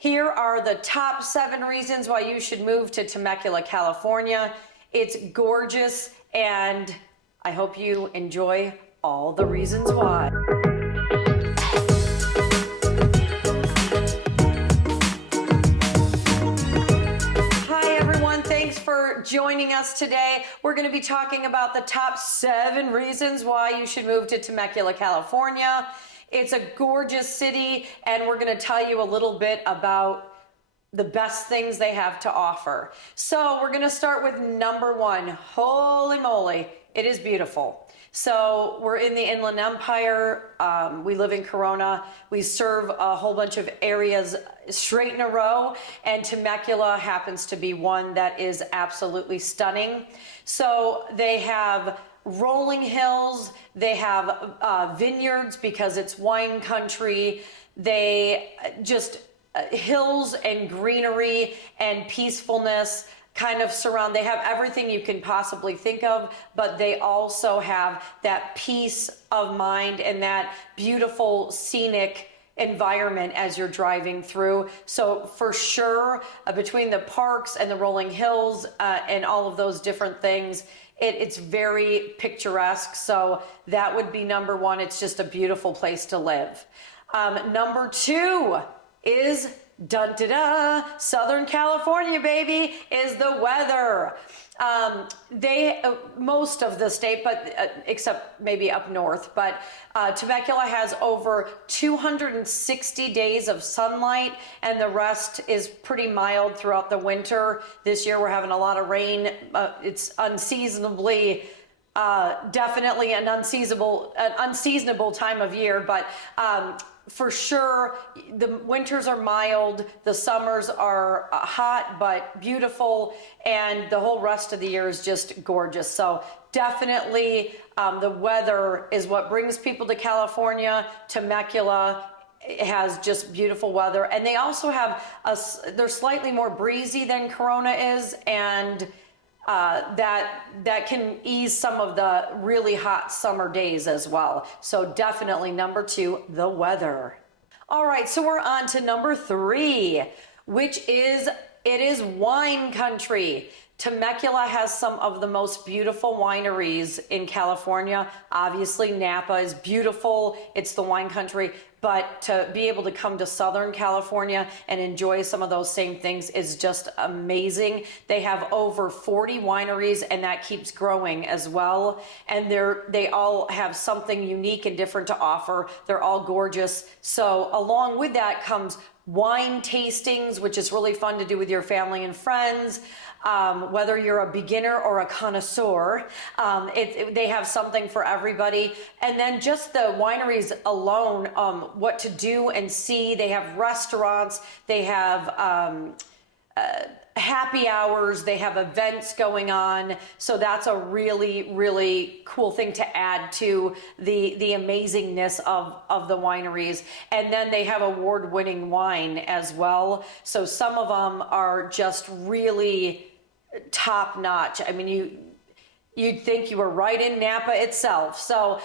Here are the top 7 reasons why you should move to Temecula, California. It's gorgeous, and I hope you enjoy all the reasons why. Hi everyone, thanks for joining us today. We're going to be talking about the top 7 reasons why you should move to Temecula, California. It's a gorgeous city, and we're going to tell you a little bit about the best things they have to offer. So we're going to start with number 1. Holy moly, it is beautiful. So we're in the Inland Empire. We live in Corona. We serve a whole bunch of areas straight in a row, and Temecula happens to be one that is absolutely stunning. So they have rolling hills, they have vineyards because it's wine country. They just hills and greenery and peacefulness kind of surround. They have everything you can possibly think of, but they also have that peace of mind and that beautiful scenic environment as you're driving through. So for sure, between the parks and the rolling hills and all of those different things, it's very picturesque. So that would be number 1. It's just a beautiful place to live. Number 2 is Southern California, baby, is the weather. Most of the state, but except maybe up north, but Temecula has over 260 days of sunlight, and the rest is pretty mild throughout the winter. This year we're having a lot of rain. It's unseasonably, definitely an unseasonable time of year, but for sure, the winters are mild, the summers are hot but beautiful, and the whole rest of the year is just gorgeous. So definitely the weather is what brings people to California. Temecula has just beautiful weather, and they also have they're slightly more breezy than Corona is, and that can ease some of the really hot summer days as well. So definitely number 2, the weather. All right, so we're on to number 3, which is, it is wine country. Temecula has some of the most beautiful wineries in California. Obviously, Napa is beautiful. It's the wine country. But to be able to come to Southern California and enjoy some of those same things is just amazing. They have over 40 wineries, and that keeps growing as well. And they all have something unique and different to offer. They're all gorgeous. So along with that comes wine tastings, which is really fun to do with your family and friends. Whether you're a beginner or a connoisseur, they have something for everybody. And then just the wineries alone, what to do and see. They have restaurants, they have happy hours, they have events going on. So that's a really, really cool thing to add to the amazingness of the wineries. And then they have award-winning wine as well. So some of them are just really top notch. I mean, you'd think you were right in Napa itself. So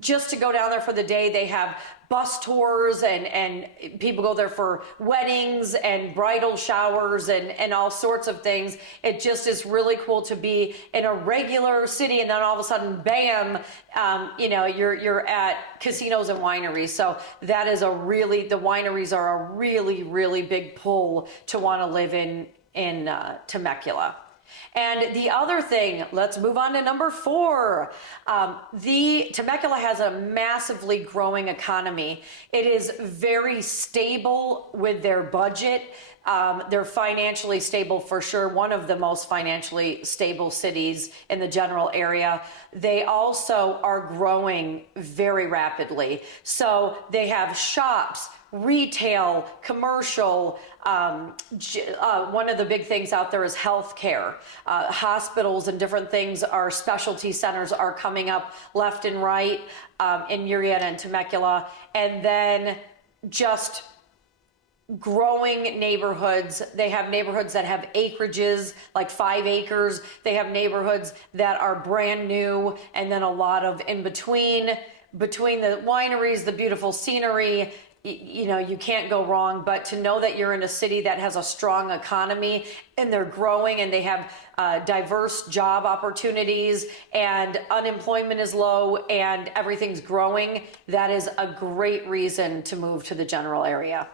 just to go down there for the day, they have bus tours, and people go there for weddings and bridal showers and all sorts of things. It just is really cool to be in a regular city, and then all of a sudden, bam, you're at casinos and wineries. So that is the wineries are a really, really big pull to want to live in Temecula. And the other thing, let's move on to number 4. The Temecula has a massively growing economy. It is very stable with their budget. They're financially stable for sure, one of the most financially stable cities in the general area. They also are growing very rapidly. So they have shops, retail, commercial. One of the big things out there is healthcare. Hospitals and different things, our specialty centers are coming up left and right in Murrieta and Temecula. And then just growing neighborhoods. They have neighborhoods that have acreages, like 5 acres. They have neighborhoods that are brand new, and then a lot of in between the wineries, the beautiful scenery, you know, you can't go wrong. But to know that you're in a city that has a strong economy and they're growing and they have diverse job opportunities and unemployment is low and everything's growing, that is a great reason to move to the general area.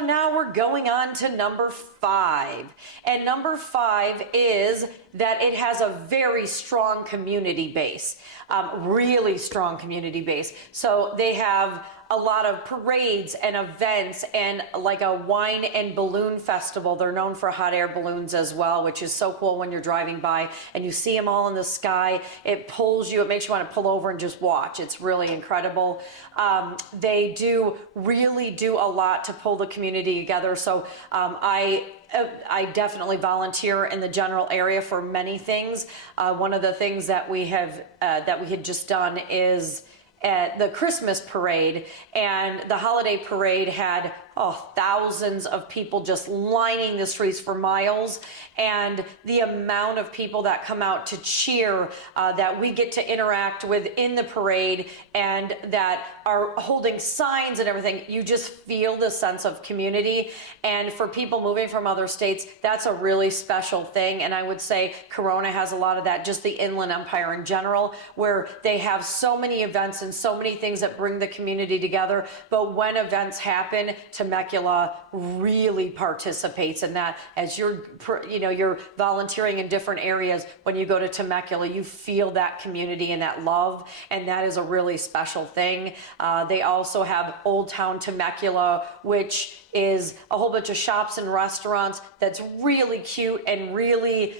Now we're going on to number 5. And number 5 is that it has a very strong community base, really strong community base. So they have a lot of parades and events and like a wine and balloon festival. They're known for hot air balloons as well, which is so cool when you're driving by and you see them all in the sky. It pulls you, it makes you want to pull over and just watch. It's really incredible. They really do a lot to pull the community together. So I definitely volunteer in the general area for many things. One of the things that we had just done is at the Christmas parade, and the holiday parade had thousands of people just lining the streets for miles, and the amount of people that come out to cheer, that we get to interact with in the parade and that are holding signs and everything, you just feel the sense of community. And for people moving from other states, that's a really special thing. And I would say Corona has a lot of that, just the Inland Empire in general, where they have so many events and so many things that bring the community together. But when events happen, Temecula really participates in that. As you're volunteering in different areas, when you go to Temecula, you feel that community and that love, and that is a really special thing. They also have Old Town Temecula, which is a whole bunch of shops and restaurants that's really cute and really,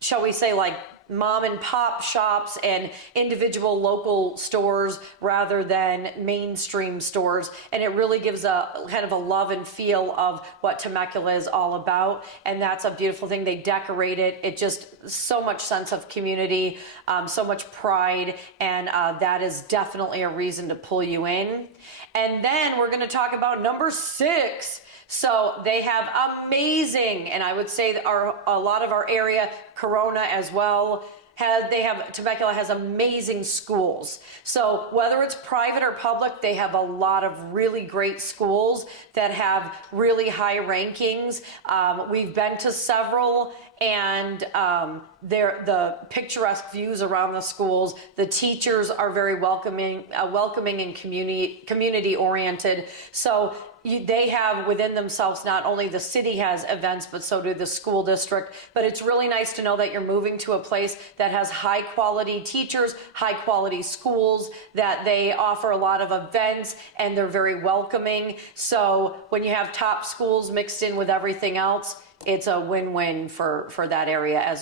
shall we say, like mom and pop shops and individual local stores rather than mainstream stores. And it really gives a kind of a love and feel of what Temecula is all about. And that's a beautiful thing. They decorate it. It just so much sense of community, so much pride. And that is definitely a reason to pull you in. And then we're going to talk about number 6. So they have amazing, and I would say that a lot of our area, Corona as well, Temecula has amazing schools. So whether it's private or public, they have a lot of really great schools that have really high rankings. We've been to several, and the picturesque views around the schools. The teachers are very welcoming and community oriented. So they have within themselves, not only the city has events, but so do the school district. But it's really nice to know that you're moving to a place that has high quality teachers, high quality schools, that they offer a lot of events, and they're very welcoming. So when you have top schools mixed in with everything else, it's a win-win for that area,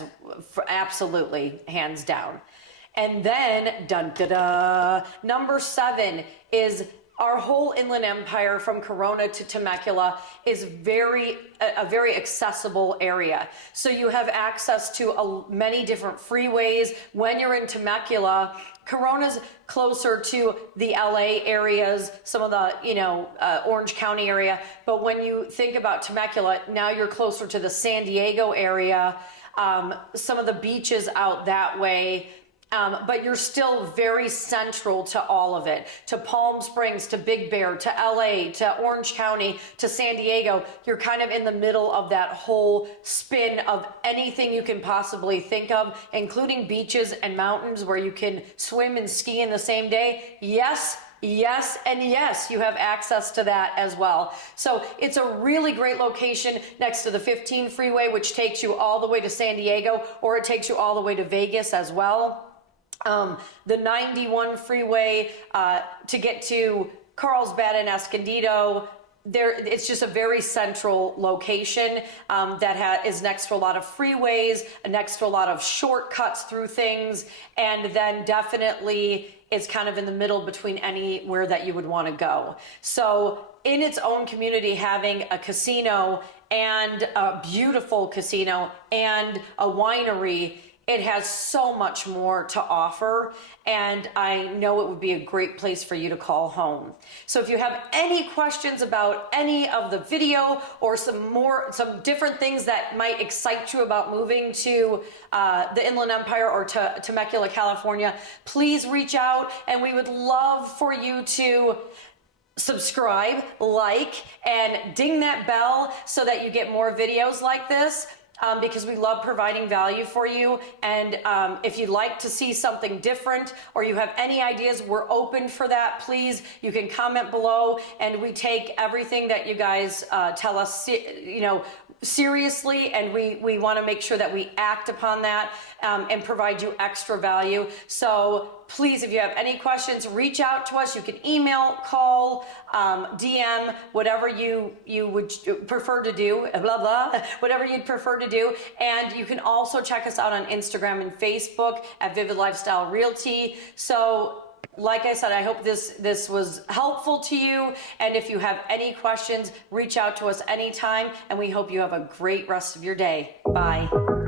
absolutely, hands down. And then, number 7 is our whole Inland Empire from Corona to Temecula is a very accessible area. So you have access to many different freeways. When you're in Temecula, Corona's closer to the LA areas, some of the, Orange County area. But when you think about Temecula, now you're closer to the San Diego area, some of the beaches out that way. But you're still very central to all of it, to Palm Springs, to Big Bear, to LA, to Orange County, to San Diego. You're kind of in the middle of that whole spin of anything you can possibly think of, including beaches and mountains where you can swim and ski in the same day. Yes, and yes, you have access to that as well. So it's a really great location next to the 15 freeway, which takes you all the way to San Diego, or it takes you all the way to Vegas as well. The 91 freeway to get to Carlsbad and Escondido, it's just a very central location that is next to a lot of freeways, next to a lot of shortcuts through things, and then definitely is kind of in the middle between anywhere that you would want to go. So in its own community, having a casino and a beautiful casino and a winery, It has so much more to offer, and I know it would be a great place for you to call home. So if you have any questions about any of the video or some different things that might excite you about moving to the Inland Empire or to Temecula, California, please reach out, and we would love for you to subscribe, like, and ding that bell so that you get more videos like this. Because we love providing value for you. And if you'd like to see something different or you have any ideas, we're open for that. Please, you can comment below, and we take everything that you guys tell us, seriously, and we want to make sure that we act upon that and provide you extra value. So please, if you have any questions, reach out to us. You can email, call, DM, whatever you would prefer to do, blah, blah, whatever you'd prefer to do. And you can also check us out on Instagram and Facebook at Vivid Lifestyle Realty. So like I said, I hope this was helpful to you. And if you have any questions, reach out to us anytime. And we hope you have a great rest of your day. Bye.